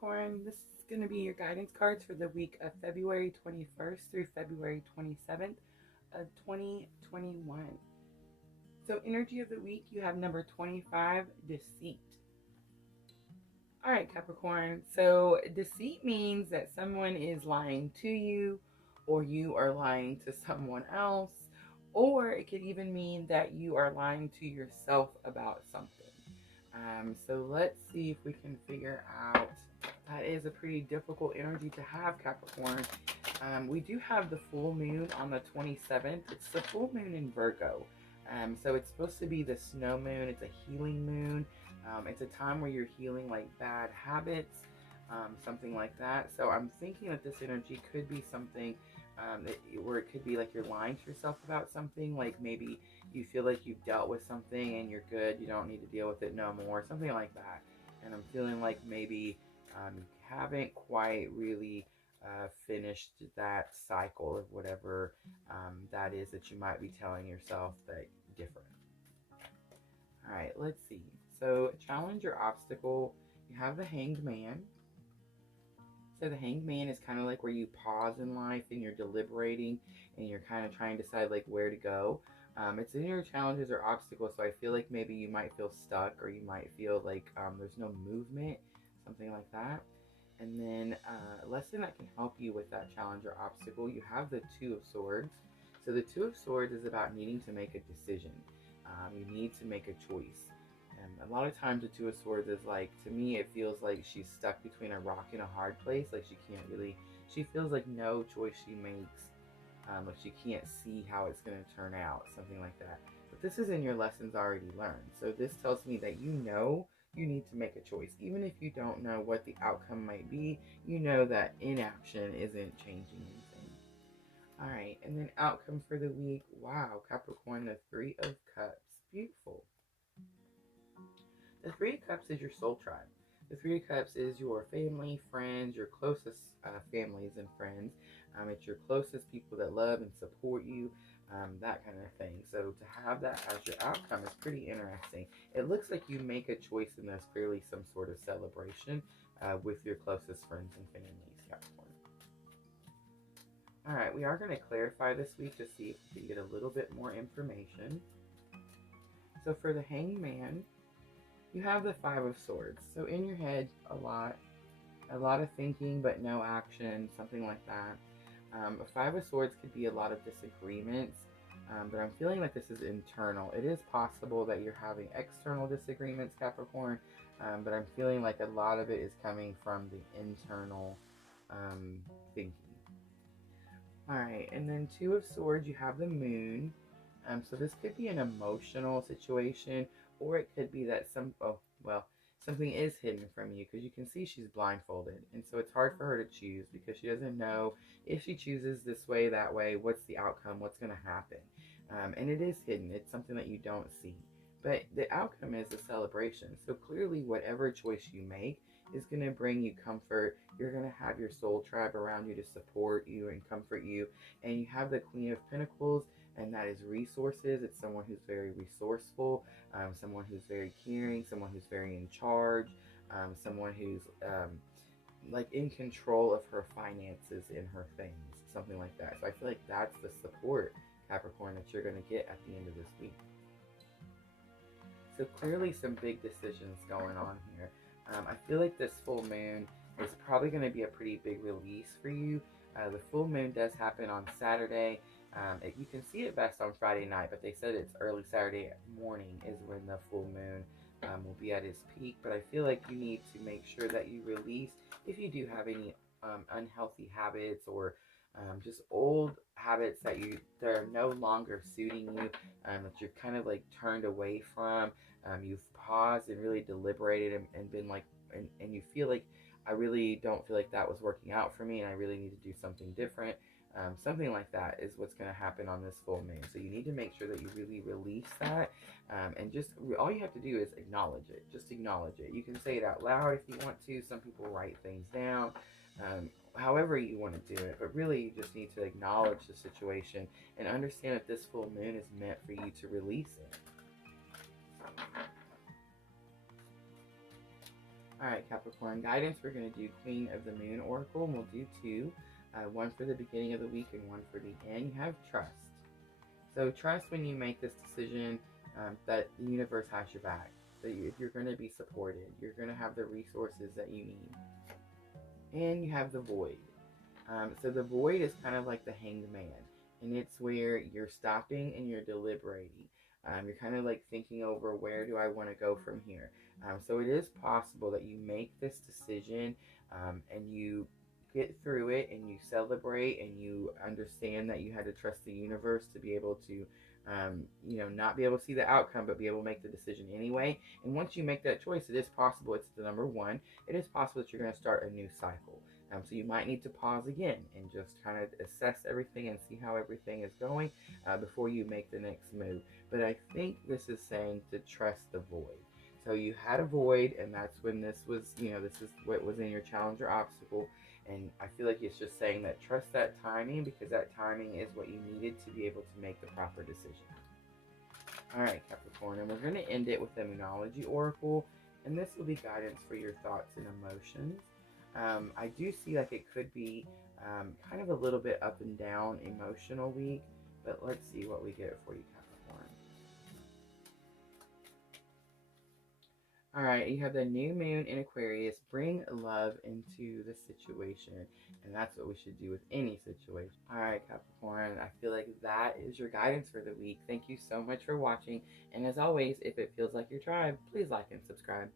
Capricorn, this is going to be your guidance cards for the week of February 21st through February 27th of 2021. So energy of the week, you have number 25, deceit. All right, Capricorn. So deceit means that someone is lying to you, or you are lying to someone else, or it could even mean that you are lying to yourself about something. So let's see if we can figure out. That is a pretty difficult energy to have, Capricorn. We do have the full moon on the 27th. It's the full moon in Virgo. So it's supposed to be the snow moon. It's a healing moon. It's a time where you're healing like bad habits, something like that. So I'm thinking that this energy could be something where it could be like you're lying to yourself about something, like maybe you feel like you've dealt with something and you're good, you don't need to deal with it no more, something like that. And I'm feeling like maybe you haven't quite really finished that cycle of whatever that is that you might be telling yourself that different. All right, let's see. So challenge or obstacle, you have the Hanged Man. So the Hanged Man is kind of like where you pause in life and you're deliberating and you're kind of trying to decide like where to go. It's in your challenges or obstacles, so I feel like maybe you might feel stuck, or you might feel like there's no movement, something like that. And then a lesson that can help you with that challenge or obstacle, you have the Two of Swords. So the Two of Swords is about needing to make a decision. You need to make a choice. And a lot of times the Two of Swords is like, to me, it feels like she's stuck between a rock and a hard place. Like she feels like no choice she makes, like she can't see how it's going to turn out, something like that. But this is in your lessons already learned. So this tells me that you know you need to make a choice. Even if you don't know what the outcome might be, you know that inaction isn't changing anything. All right, and then outcome for the week. Wow, Capricorn, the Three of Cups. Beautiful. The Three of Cups is your soul tribe. The Three of Cups is your family, friends, your closest families and friends. It's your closest people that love and support you, that kind of thing. So to have that as your outcome is pretty interesting. It looks like you make a choice, and there's clearly some sort of celebration with your closest friends and families, Capricorn. All right, we are going to clarify this week to see if we can get a little bit more information. So for the Hanged Man, you have the Five of Swords. So in your head, a lot of thinking, but no action, something like that. A Five of Swords could be a lot of disagreements, but I'm feeling like this is internal. It is possible that you're having external disagreements, Capricorn, but I'm feeling like a lot of it is coming from the internal thinking. All right, and then Two of Swords, you have the Moon. So this could be an emotional situation, or it could be that something is hidden from you, because you can see she's blindfolded, and so it's hard for her to choose because she doesn't know if she chooses this way, that way, what's the outcome, what's going to happen. And it is hidden. It's something that you don't see, but the outcome is a celebration. So clearly whatever choice you make is going to bring you comfort. You're going to have your soul tribe around you to support you and comfort you, and you have the Queen of Pentacles, and that is resources. It's someone who's very resourceful, someone who's very caring, someone who's very in charge, someone who's like in control of her finances and her things, something like that. So I feel like that's the support, Capricorn, that you're going to get at the end of this week. So clearly some big decisions going on here. I feel like this full moon is probably going to be a pretty big release for you. The full moon does happen on Saturday. You can see it best on Friday night, but they said it's early Saturday morning is when the full moon will be at its peak. But I feel like you need to make sure that you release, if you do have any unhealthy habits, or just old habits that are no longer suiting you, that you're kind of like turned away from. You've paused and really deliberated and been like, and you feel like, I really don't feel like that was working out for me, and I really need to do something different. Something like that is what's going to happen on this full moon. So you need to make sure that you really release that, and just all you have to do is acknowledge it. Just acknowledge it. You can say it out loud if you want to. Some people write things down, however you want to do it, but really you just need to acknowledge the situation and understand that this full moon is meant for you to release it. All right, Capricorn, guidance, we're going to do Queen of the Moon Oracle, and we'll do two. One for the beginning of the week and one for the end. You have trust. So trust when you make this decision that the universe has your back. That you're going to be supported. You're going to have the resources that you need. And you have the void. So the void is kind of like the hanged man. And it's where you're stopping and you're deliberating. You're kind of like thinking over, where do I want to go from here? So it is possible that you make this decision and you get through it and you celebrate and you understand that you had to trust the universe to be able to not be able to see the outcome, but be able to make the decision anyway. And once you make that choice, it is possible, it's the number one, it is possible that you're going to start a new cycle. So you might need to pause again and just kind of assess everything and see how everything is going before you make the next move. But I think this is saying to trust the void. So you had a void, and that's when this was, this is what was in your challenge or obstacle. And I feel like it's just saying that trust that timing, because that timing is what you needed to be able to make the proper decision. All right, Capricorn, and we're going to end it with the Moonology Oracle, and this will be guidance for your thoughts and emotions. I do see like it could be kind of a little bit up and down emotional week, but let's see what we get for you, Capricorn. All right, you have the new moon in Aquarius. Bring love into the situation, and that's what we should do with any situation. All right, Capricorn, I feel like that is your guidance for the week. Thank you so much for watching, and as always, if it feels like your tribe, please like and subscribe.